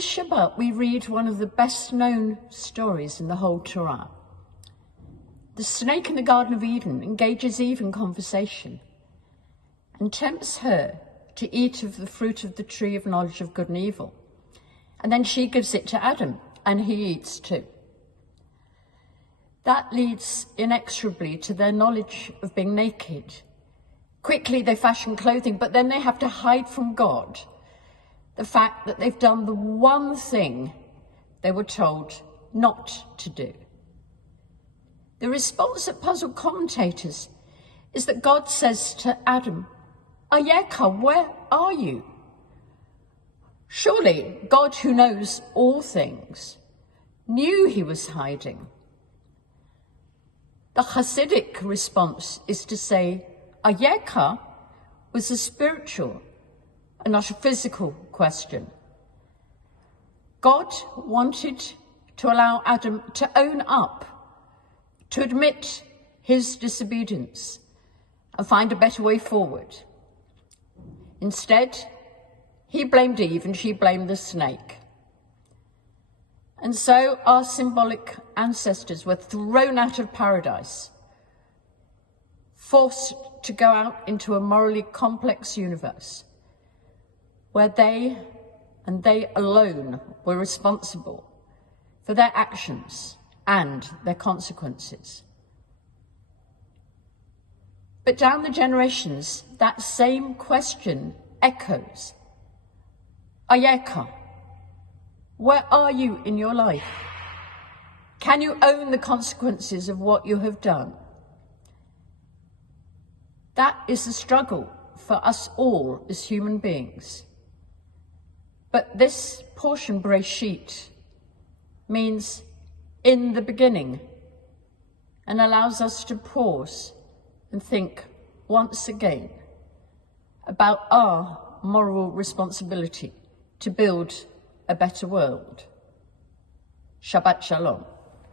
this Shabbat, we read one of the best-known stories in the whole Torah. The snake in the Garden of Eden engages Eve in conversation and tempts her to eat of the fruit of the tree of knowledge of good and evil. And then she gives it to Adam, and he eats too. That leads inexorably to their knowledge of being naked. Quickly they fashion clothing, but then they have to hide from God the fact that they've done the one thing they were told not to do. The response that puzzled commentators is that God says to Adam, Ayeka, where are you? Surely God, who knows all things, knew he was hiding. The Hasidic response is to say, Ayeka was a spiritual and not a physical question. God wanted to allow Adam to own up, to admit his disobedience and find a better way forward. Instead, he blamed Eve and she blamed the snake. And so our symbolic ancestors were thrown out of paradise, forced to go out into a morally complex universe where they, and they alone, were responsible for their actions and their consequences. But down the generations, that same question echoes. Ayeka, where are you in your life? Can you own the consequences of what you have done? That is the struggle for us all as human beings. But this portion, Bereshit, means in the beginning and allows us to pause and think once again about our moral responsibility to build a better world. Shabbat Shalom.